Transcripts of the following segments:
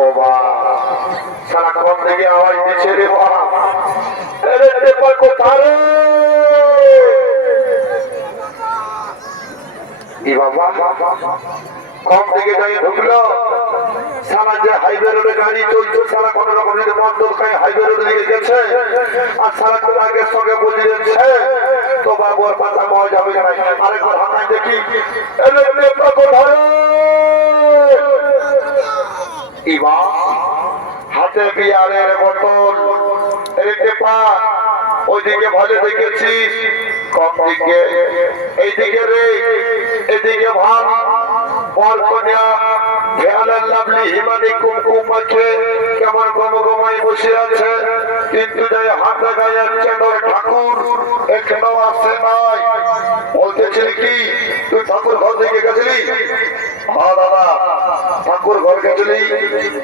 ও মা সারাক্ষণ থেকে আওয়াজ দিচ্ছে রে মা, আরে টেপা কোথায় ই বাবা? কম থেকে যাই ঢুকলো, সারা যে হাইওয়ে রোডে গাড়ি চলছে সারা কোনো রকম যদি বন্ধ খায় হাইওয়ে রোডে দিকে গেছে আর সারা ট্রাকের সঙ্গে বুঝে যাচ্ছে তো বাবু আর পাতা পাওয়া যাবে না। আরেকবার হাতায় দেখি, আরে টেপা কোথায় ইমা? হাতে বিয়ারের বোতল, রেখে পা ওইদিকে ভালো দেখেছিস, কম দিকে এইদিকে রে, এদিকে ভাব বল কন্যা ভেলার লাভলি হিমানি কুমকুম আছে কেমন গম গমাই বসে আছে, কিন্তু যাই হাতে গায়ে যাচ্ছে ঠাকুর এখনো আসে নাই। বলতেছিলি কি তুই ঠাকুর ঘর থেকে গেছিলি? হ্যাঁ দাদা ঠাকুর ঘর গেছিলি।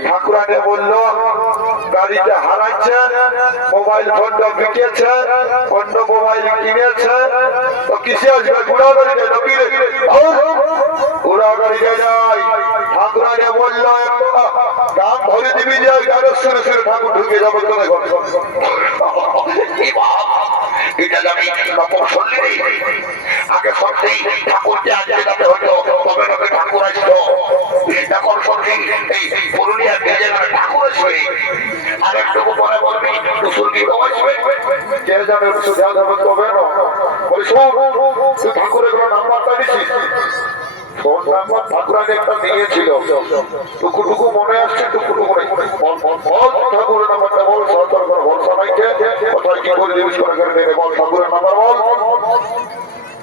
ঠাকুরানে বললো গাড়িতে হারাইছে, মোবাইল ফোনটা বিকেছে, অন্য মোবাইল কিনেছে, তো কিসে আসবে? ঘোড়া গাড়িতে নাকি? ঘোড়া গাড়িতে যাই। ঠাকুরানে বললো দাম ধরে দিবি যে গাড়ি শুনে শুনে ঠাকুর ঢুকে যাবো তোদের ঘরে। এটা জানি আগে সত্যি ঠাকুরকে আগে যেতে হতো, তবে তবে ঠাকুর আসতো। এখন সত্যি এই পুরুলিয়ার বেজে ঠাকুর আসবে। আর একটু পরে বলবি টুসুর কি আসবে, কে জানে সুঝা যাবে তবে না। বলি শোন তুই ঠাকুরের কোনো নাম্বারটা দিছিস? ফোন নাম্বার ঠাকুরাকে একটা দিয়েছিল, টুকুটুকু মনে আসছে, টুকুটুকু ঠাকুরের নাম্বারটা বল। সরকার ভরসা নাইকে কোথায় কি করে দিবি বল, ঠাকুরের নাম্বার বল।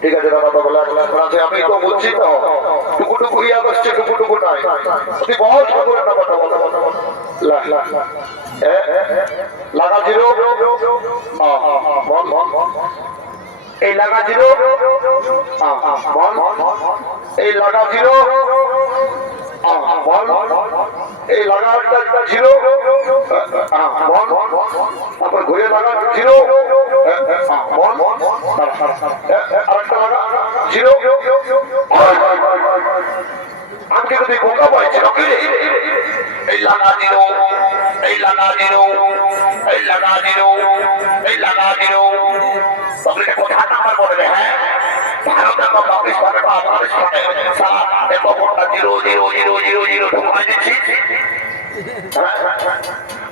ঠিক আছে দাদা বলে আমি তো বলছি তো টুকুটুকু ইয়াদ আসছে, টুকুটুকু নাই, তুই বল ঠাকুরের নাম্বারটা বল। লাগা জিরো এই লাগা জিরো বল, এই লাগা জিরো বল, এই লাগা একটা জিরো বল, তারপর ঘুরে লাগা জিরো বল, আরেকটা লাগা জিরো। আমাকে তো তুই বোকা পাইছি নাকি? এই লাগা জিরো, এই লাগা জিরো, এই লাগা জিরো, এই লাগা জিরো। তবে কোথায় নাম্বার বলবে? হ্যাঁ ভারতের বা পাকিস্তানে বা আফগানিস্তানে সারা এত ঘন্টা zero zero zero zero zero ঢুকাই দিচ্ছি।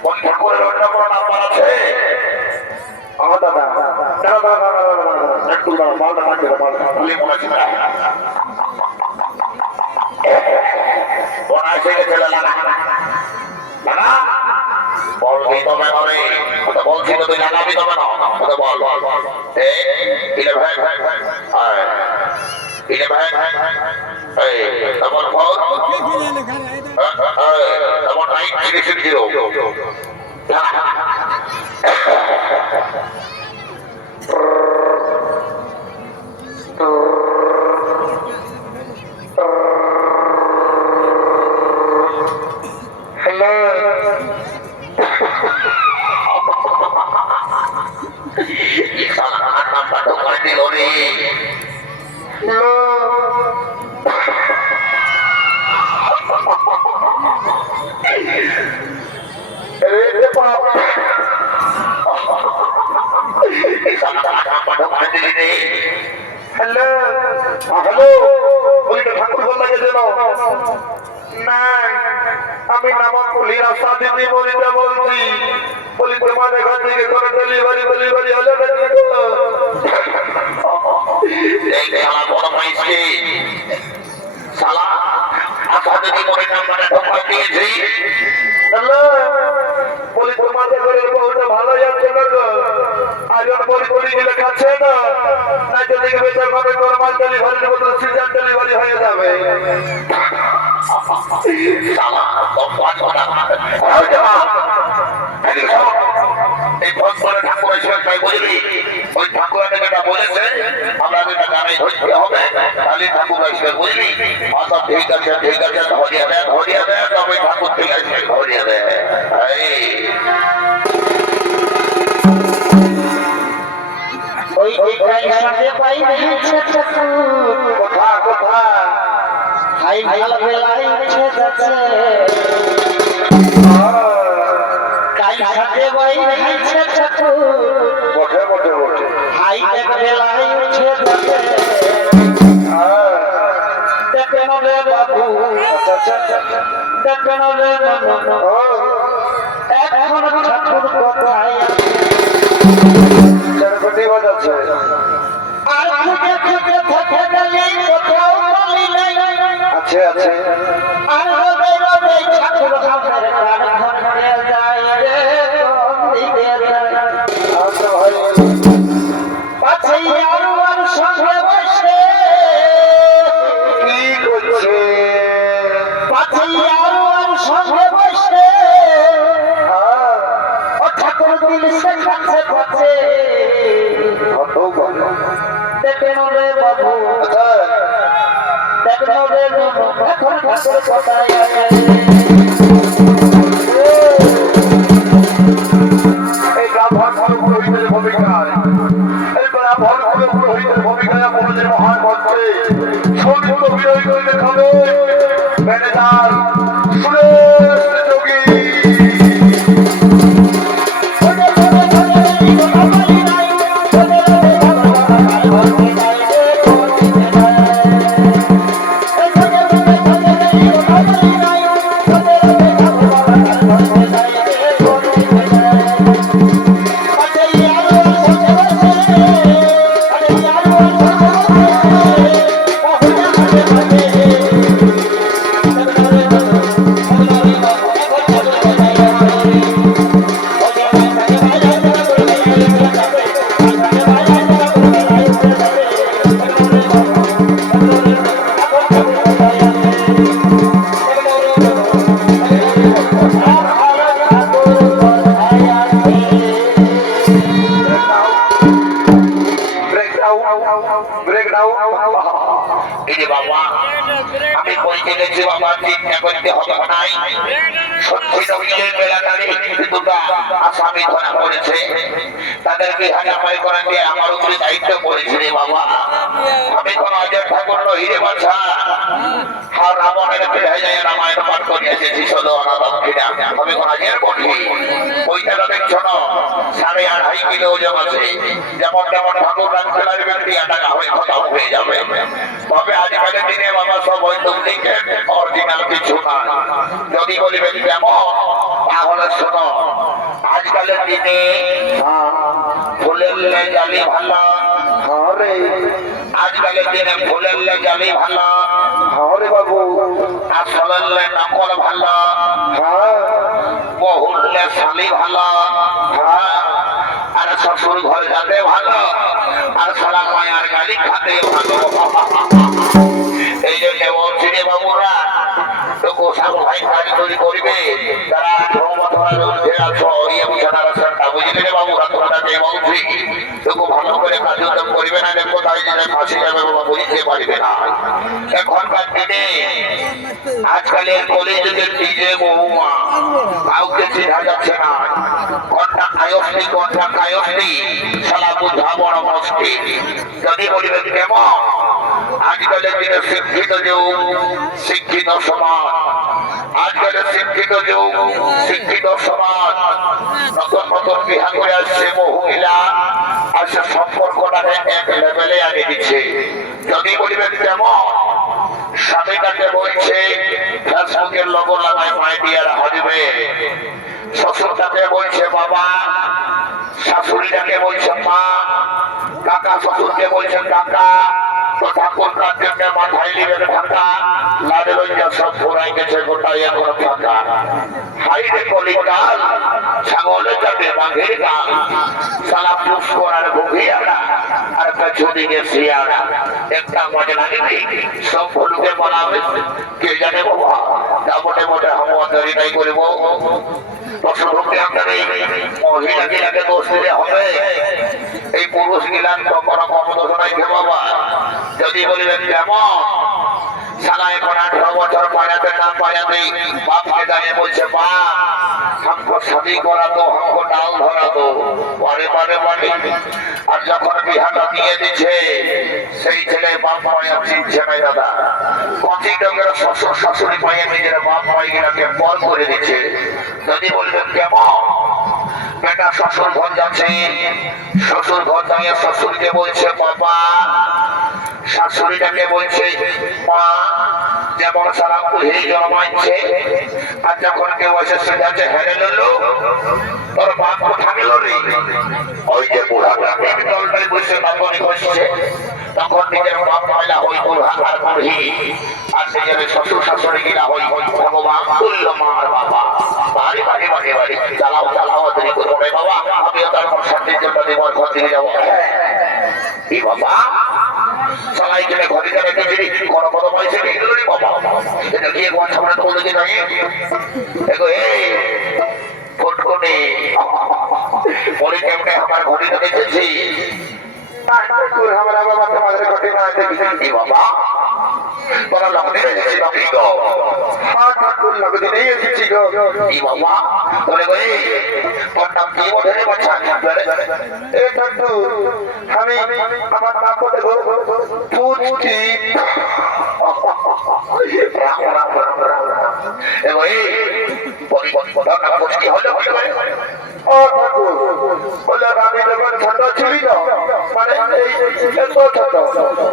ওই ঠাকুরের অন্য কোনো নাম্বার আছে? দাদা একটু মালটা কাটবে, মালটা মনে ছিল বলবি তবে হবে, বলছি তো তুই লাগাবি তবে না, বল বল 11 এমন ফল এমন 9 হ্যালো হ্যালো বলিটা ঠাকুর বল লাগে যেন না, আমি নামাকুলি রাস্তা দিদি বলিটা বলছি। বলি তোমাদের ঘর থেকে কোনো ডেলিভারি ডেলিভারি হলে আমার বড় পাইছি শালা আচ্ছা দিদি বলি নাম্বারে ঢোকা দিয়েছি। হ্যালো বলি তোমাদের ঘরের বউটা ভালো যাচ্ছে না গো, আজ বলি বলি দিলে খাচ্ছে না, না যদি বেচার ভাবে নর্মাল ডেলিভারির মতো সিজন ডেলিভারি হয়ে যাবে। এই ফোন করে ঠাকুর তাই বুঝলি, ওই ঠাকুর যেটা বলেছে আমরা যেটা গানে ধরতে হবে, তাহলে ঠাকুর আসবে বুঝলি। আচ্ছা ঠিক আছে ঠিক আছে, ধরিয়ে দেয় ধরিয়ে দেয়, তবে ঠাকুর ঠিক আছে ধরিয়ে দেয়। কোথা কোথা হাই ভালো বেলায় যাচ্ছে কাল সাথে বই খাইছে ঠাকুর বটে বটে বটে হাই দেখে লাই উঠে দেখে দেখে নলে বাবু দেখে নলে এখন ঠাকুর কোথায় চারপতি বাজাচ্ছে আর খুঁজে খুঁজে থেকে গেলে কোথাও পালি নাই আছে আছে আর রবে রবে ঠাকুর আমার কান ঘরে যায় রে কোন দিকে যায় আচ্ছা ভাই পাছে আর সঙ্গে বসে কি করছে পাছে আর সঙ্গে বসে ও ঠাকুর দিল সে কাছে কাছে কত বলো দেখে নলে বাবু আচ্ছা দেখে নলে এখন ঠাকুর কোথায় আছে এই ব্রাহ্মণ পুরোহিতের ভূমিকায় এই ব্রাহ্মণ পুরোহিতের ভূমিকায় আমাদের মহান মন্ত্রে সৌমিত্র বিজয় করে দেখাবে ম্যানেজার সুরেশ যোগী আমি বলতে গেছি বাবা চিন্তা করতে হবে নাই সত্যি নবীনের বেলাটারে দুটা আসামি ধরা পড়েছে তাদেরকে হাজামাই করা দিয়ে আমার উপরে দায়িত্ব পড়েছে রে বাবা আমি কোন অজয় ঠাকুর হিরে বাছা আর রাবণের ফিরে যায় রামায়ণ পাঠ করে এসেছি ষোলো অনাদক্ষিণা আমি কোন অজয়ের বলি ওইটা দেখছ না 2.5 কিলো ওজন আছে যেমন তেমন ঠাকুর রাখতে লাগবে টাকা হয়ে খতম হয়ে যাবে তবে আজকালের দিনে বাবা সব ওই ডুপ্লিকেট অরিজিনাল কিছু না যদি বলিবেন কেমন তাহলে শোনো আজকালের দিনে ফুলের জালি ভালো হরে আজকালের দিনে ফুলের জালি ভালো হরে বাবু আসলের নকল ভালো হ্যাঁ বহুলে শালি ভালো হ্যাঁ আর শ্বশুর ঘর যাতে ভালো আর সারা মায়ার গালি খাতে ভালো এই জন্য বলছি রে বাবুরা তো গোসাম ভাই কাজ তৈরি করবে তারা বুঝলি রে বাবু তোমাকে বলছি তোকে ভালো করে কাজ উদ্যম করবে না দেখো তাই জন্য ফাঁসি যাবে বাবা বুঝতে পারবে না এখনকার দিনে আজকালের কলেজের ডিজে বহুমা কাউকে চেনা যাচ্ছে না ঘন্টা কায়স্তি সালা বুঝা বড় মুশকিল যদি বলিবেন কেমন আজকালের দিনে শিক্ষিত যুগ শিক্ষিত সমাজ আজকালের শিক্ষিত যুগ শিক্ষিত সমাজ নতুন নতুন বিহা করে আসছে মহিলা আর সে সম্পর্কটাকে এক লেভেলে আগে দিচ্ছে যদি বলিবেন কেমন স্বামীটাকে বলছে ফেসবুকের লোগো লাগায় মাই ডিয়ার হাজবেন্ড শ্বশুরটাকে বলছে বাবা শাশুড়িটাকে বলছে মা কাকা শ্বশুরকে বলছে কাকা তো ঠাকুর কার জন্য মাথায় নিবেন ফাঁকা লাড়ে লইয়া সব ঘোরাই গেছে গোটাই এখন ফাঁকা হাইরে কলিকাল ছাগলে যাবে বাঘের গাল সালা পুষ করার বুঘিয়ারা আর পেছনে শিয়ারা একটা মজা লাগবে সব ভুলকে বলাবে কে জানে বাবা তা মোটে মোটে হামদারি তাই করব প্রশ্নভক্তি আপনাদের মহিলাকে দোষ দিলে হবে এই পুরুষ গিলান কখনো কম দোষ নাই কে বাবা যদি বলিবেন কেমন সালা এখন 18 বছর পাড়াতে না পাড়াতে বাপকে দাঁড়িয়ে বলছে বাপ हमको शादी करा दो, हमको डाल धरा दो, বারে বারে বারে। আর যখন বিহাটা দিয়ে দিচ্ছে সেই ছেলে বাপ মায়া চিনছে না দাদা। কতি লোকের শ্বশুর শাশুড়ি পায়ে নিজের বাপ মাইকে বল করে দিচ্ছে। যদি বলবেন কেমন, বেটা শ্বশুর ঘর যাচ্ছে, শ্বশুর ঘর দাঁড়িয়ে শ্বশুরকে বলছে বাবা, শাশুড়িটাকে বলছে মা, যেমন সারা পুহে জন্মাইছে। আর যখন কেউ এসে সেটাকে হেরে নিল, তোর বাপ কোথা গেল রে? ওই যে বুড়াটা দলটাই বসে বাপনি বসছে, তখন নিজের বাপ ময়লা হই বুড়া আর বুড়ি, আর নিজের শ্বশুর শাশুড়ি কিনা হই ভগবান তুল্য মার বাবা। বাড়ি বাড়ি বাড়ি বাড়ি চালাও চালাও, দেরি করবো রে বাবা, আমিও তার শান্তির জন্য জীবন ঘর দিকে যাবো। এই বাবা সবাই গেলে ঘরে যাবে কিছু কোনো কোনো পয়সা নিয়ে গেল রে বাবা। এটা গিয়ে ঘর সামনে তো বলে দিন দেখো এই ফটকনে পরে কেমনে আমার ঘরে তো দেখেছি हमारा बाबा तुम्हारे घटे में आते এই বাবা তোরা লগ্নে রেখেছি লগ্নি গো। हाँ ठाकुर लगती नहीं है किसी को। এই বাবা বলে গো এই তোর নাম কি বলে রে বাচ্চা? ए ठाकुर हमें हमारा नाम को देखो पूछती রাম রাম রাম রাম। এগো এই বলি তোর নাম পুচকি হলো হলো ओ ठाकुर बोले আমি যখন ছোট ছিলি না মানে এই এত ছোট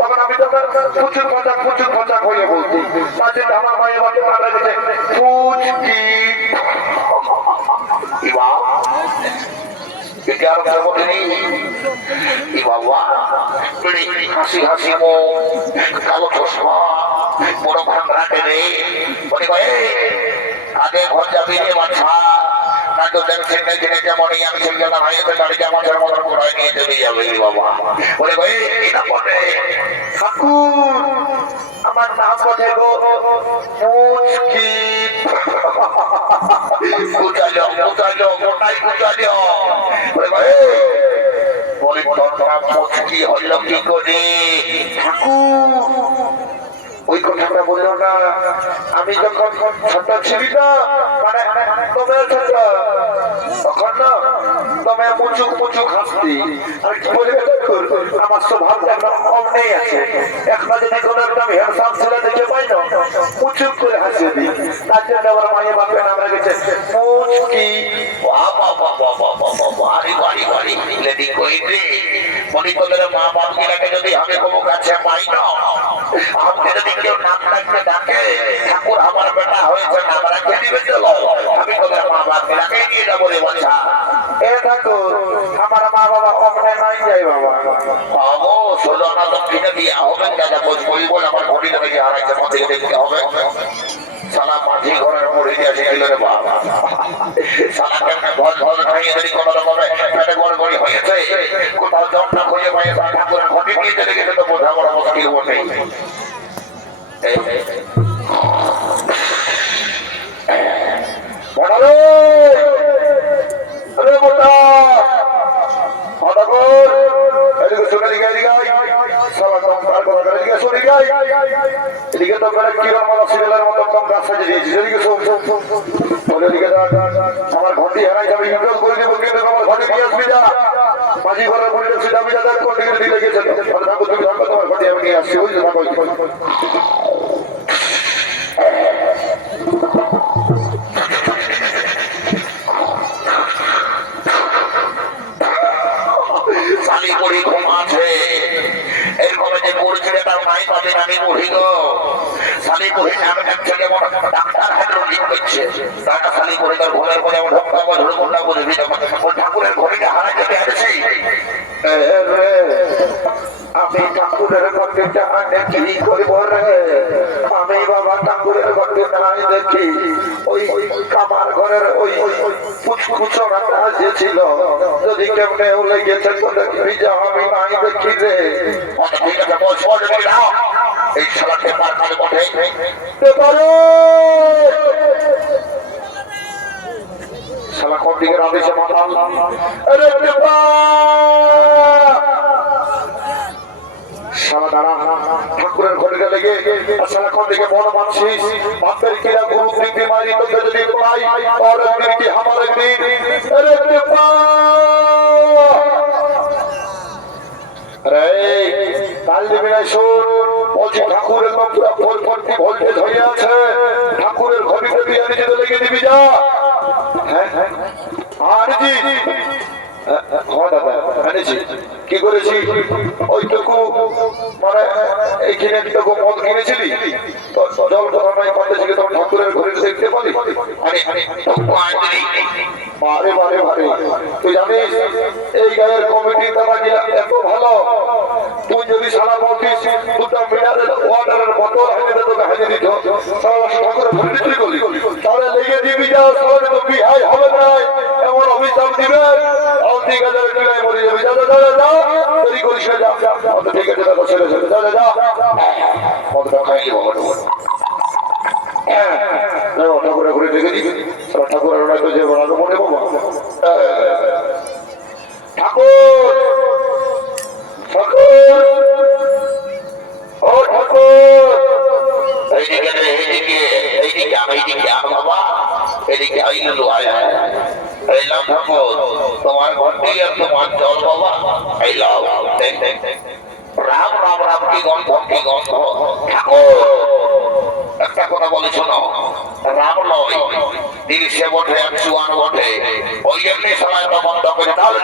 তখন আমি তখন প্রচুর কথা করে বলছি তাতে আমার মায়ের বাড়ি মারা গেছে পুচকি ইবা এটা আর কেমন নেই ই বাবা তুই হাসি হাসি মো কালো চশমা বড় ভাঙাটে রে বলে ভাই আগে ঘর যাবি রে বাচ্চা না তো দেখছেন না জেনে যেমন আমি চলে গেলাম ভাইয়াতে গাড়ি জামাতের মতো করে নিয়ে চলে যাবে বাবা। বলে ভাই এটা বলে ঠাকুর আমার নাম বলে গো পুচকি কুচালো গোটাই কুচালো। বলে ভাই বলি তোর নাম মুচকি হইল কি করে? ঠাকুর ওই কথাটা বললো না আমি যখন ছোট ছিলি না মানে তোমরা ছোট তখন না তোমরা মুচুক হাসতি আর কি বলবে ঠাকুর আমার স্বভাবটা একদম অমনি আছে একটা যদি কোনো একদম হ্যান্ডসাম ছেলে দেখে পাই না মুচুক করে হাসিয়ে দিই তার জন্য আমার মায়ের বাপের নাম রেখেছে মুচকি। মা বাপ গিলাকে যদি আমি কোনো কাছে পাই না, আমাকে যদি কেউ নাম ডাকতে ডাকে ঠাকুর আমার বেটা হয়েছে নাম রাখে দিবে চলো, আমি তোদের মা বাপ গিলাকে নিয়ে যাবো রে বাচ্চা। এ ঠাকুর আমার মা বাবা অমনে নাই যাই বাবা বাবু ষোলো না দক্ষিণে বিয়ে হবে দাদা বই বল আমার ঘটি দেবে যে হারাইছে মধ্যে দেখতে হবে। সালা মাঝি ঘরের মরে গেছে রে বাবা, সালা কেমন ঘর ঘর খাইয়ে যদি কোনো রকমে পেটে গড়গড়ি হয়েছে কোথাও জমটা খুঁজে পাই ঠাকুরের ঘটি নিয়ে চলে গেলে তো বোঝা বড় মুশকিল বটে। এদিকে তো কিরম সিরিয়ালের মতো গাছ সাজিয়ে দিয়েছি এদিকে আমার ঘন্টি হারাই যাবে ইন্টার করে দেবো কিন্তু আমার ঘরে নিয়ে আসবি যা মাঝি ঘরের বললে সেটা আমি যাদের কোন দিকে দিলে গেছে তুমি থাকো তোমার ঘন্টি আমি নিয়ে আসছি বুঝলে থাকো শালি বুড়ি ঘুমাচ্ছে এরকম যে করছে তার মাই পাবে আমি বুড়ি গো শালি বুড়ি নামে ডাকছে যেমন ডাক্তার হাইড্রোলিক করছে টাকা শালি বুড়ি তার ঘরের পরে যেমন ঢোকা ধরে কোনটা বুঝবি ওই ঠাকুরের ঘড়িটা হারাই যেতে আসছি। আমি ঠাকুরের ঘন্টিটা দেখি করিব রে আমি বাবা ঠাকুরের ঘন্টিটা দেখি ওই কামার ঘরের ওই কুচকুচোরাটা যে ছিল যদি কেমনে উলে গেছে তো দেখবি যে আমি নাই দেখি রে ঠিক আছে বস বস দাও এই শালাকে পার করে বটে শালা কোন দিকে রাধেছে মাতাল আরে শালা দাঁড়া ঠাকুরের ঘরে লেগে সারাক্ষণ দিকে বড় মানছিস বাপের কিরা গুরু প্রীতি মারি তোকে যদি পাই और একদিন কি আমার একদিন আরে কৃপা আরে কাল দিবি না শোন বলছি ঠাকুর একদম পুরো ফল ভর্তি ভোল্টেজ হয়ে আছে ঠাকুরের ঘড়িতে বিয়ানি যেতে লেগে দিবি যা হ্যাঁ আর জি হ্যাঁ দাদা এনেছি কি করেছি ওইটুকু মানে এইখানে টুকু মদ কিনেছিলি জল কথা নাই করতে শিখে তখন ঠাকুরের ঘড়িতে দেখতে পারি আরে বারে বারে বারে তুই জানিস এই গায়ের কমিটি তারা গিলা এত ভালো তুই যদি সারা বলতিস দুটো মিনারেল ওয়াটারের বোতল হেনে তোকে হেনে দিত সারা ঠাকুরের ঘড়িতে চুরি করলি তাহলে লেগে দিবি যা সবাই তো বিহাই হবে না এমন অভিশাপ দিবে অতি গাজার কিলাই মরে যাবে যা যা যা যা তৈরি করিস না যা অত ঠিক আছে দাদা ছেড়ে ছেড়ে যা যা যা মদটা খাইলি বাবা ঠাকুরের ঘুরে দেখে দিবি ঠাকুরের হয়তো যে বলার মনে বাবা ঠাকুর ঠাকুর ও ঠাকুর তোমার ঘন্টি আর তোমার জল বাবা এই লাভ রাম রাম রাম কি গন্ধ ঠাকুর একটা কথা বলে শোনো রাম নয় তিরিশে বটে 101 বটে ওই এমনি সময় তো বন্ধ করে তাহলে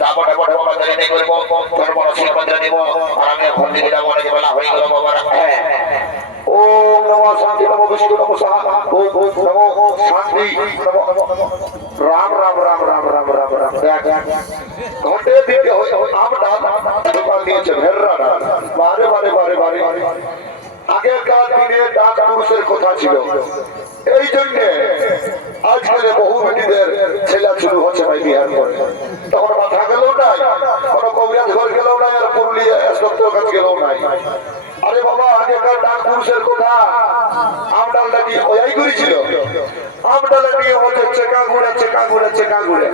তারপরে বটে বাবা জানি করবো তোর বড় শিল্পটা নিব আর আমি এখন দিকে যাবো অনেক বেলা হয়ে গেল বাবা হ্যাঁ ওম নমঃ শান্তি নমঃ বিষ্ণু নমঃ সাহা ওম নমঃ শান্তি নমঃ রাম রাম রাম রাম রাম রাম রাম দেখ ঘটে দিতে হয় আমটা দোকান দিয়েছে ভেররা বারে বারে বারে বারে আগেকার দিনে ডাক পুরুষের কথা ছিল এই জন্য আজকাল বহু বেটিদের ছেলা শুরু হচ্ছে ভাই বিহার করে তখন মাথা গেলেও নাই কোনো কবিরাজ ঘর গেলেও নাই আর পুরুলিয়া দপ্তর কাজ গেলেও নাই আরে বাবা আগেকার ডাক পুরুষের কথা আমডালটা কি ওই করেছিল আমডালের নিয়ম হচ্ছে চেকা ঘুরে চেকা ঘুরে চেকা ঘুরে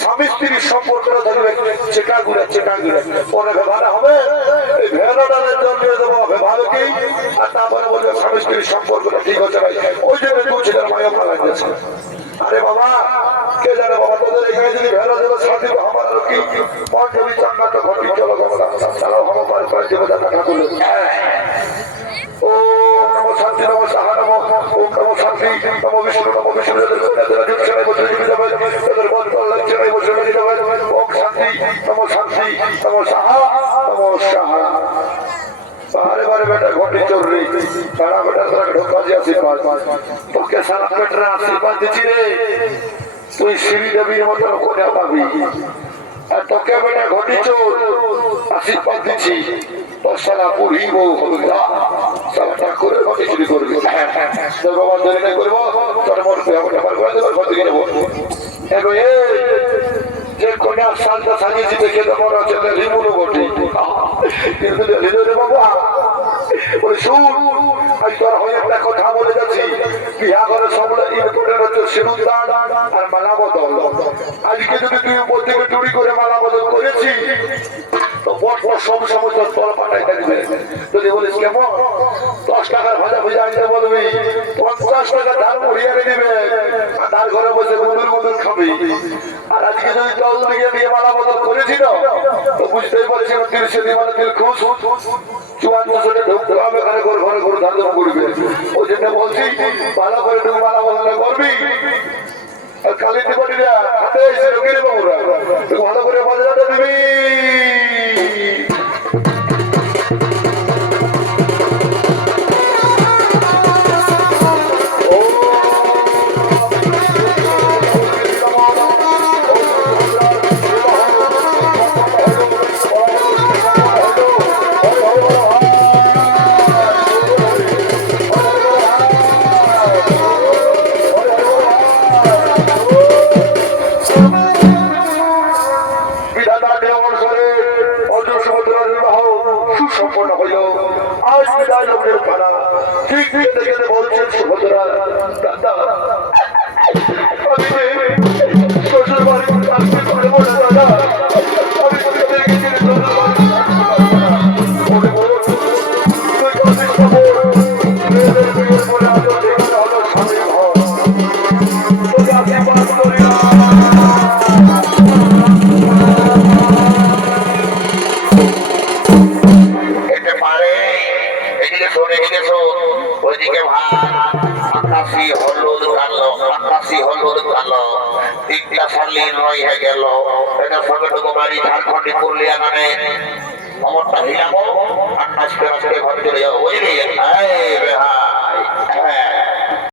স্বামী স্ত্রীর সম্পর্কটা থাকবে চেকা ঘুরে পরে ভেবারে হবে এই ভেড়া ডালের জন্য দেবো ভেবাবে কি আর তারপরে বলবে স্বামী স্ত্রীর সম্পর্কটা ঠিক হচ্ছে ভাই ওই জন্য দু ছেলের মায়া মারা গেছে আরে বাবা কে জানে বাবা তোদের এখানে যদি ভেড়া দেবো শান্তি আমার আর কি পঞ্চমী চাঙ্গা তো ঘটি চলো বাবা তারা হবো পারে পারে দেবো দেখা ঠাকুর ওম নমঃ শান্তি নমঃ সাহা নমঃ ওম নমঃ শান্তি নমঃ বিষ্ণু তাদের বদল লাগছে না বসে দিতে হবে ওম শান্তি নমঃ সাহা নমঃ সাহা বারে বারে বেটা ঘটে চোররি তারা বেটা তারা ঢোকা দিয়ে আশীর্বাদ তোকে সারা পেটরা আশীর্বাদ দিচ্ছি রে তুই শ্রীদেবীর মতন কোনে পাবি আর তোকে বেটা ঘটি চোর আশীর্বাদ দিচ্ছি তোর সারা পড়িব হলুদা সারা ঠাকুরে ঘটে চুরি করবি তোর বাবা ধরে না করবো তোর মন ব্যাপার করে দেবো ঘর থেকে নেবো যে কন্যার সালটা সাজিয়েছি দেখে তো মনে হচ্ছে রিমুনও ঘটে কিন্তু হৃদয় বাবা বলে শুন আজ তোর হয়ে একটা কথা বলে যাচ্ছি বিহা করে সব ইম্পর্টেন্ট হচ্ছে সিঁদুর দান আর মালা বদল আজকে যদি তুই উপর থেকে চুরি করে মালা বদল করেছি তো বটপট সব সময় তোর তল পাঠাই থাকবে যদি বলিস কেমন 10 টাকার ভাজা ভুজা আনতে বলবি 50 টাকা ধার মুড়িয়ে দিবে আর তার ঘরে বসে মুদুর খাবি আর আজকে যদি জল দিকে দিয়ে মালা বদল করেছিল তো বুঝতেই পারছি 30 দিন মানে দিল খুশ 54 ঢুকতে হবে ঘরে ঘরে ধারণ করবে ওই জন্য বলছি ভালো করে তুই মালা বদল করবি আর কালী দিবটিরা হাতে এসে ঢুকে নেবো তুই ভালো করে বাজাতে দিবি সম্পন্ন হইল আজ বিদায় লোকের পাড়া ঠিক থেকে বলছেন সুভদ্রা দাদা শ্বশুর বাড়ি আসতে পারবো না দাদা আমি তোদেরকে ছেড়ে শ্বশুর বাড়ি ছাড়লি নয় হয়ে গেল এটা সঙ্গেটুকু বাড়ি ঝাড়খণ্ডী পুরুলিয়া নামে অমরটা হিলাবো আর নাচতে নাচতে ঘরে চলে যাবো বুঝলি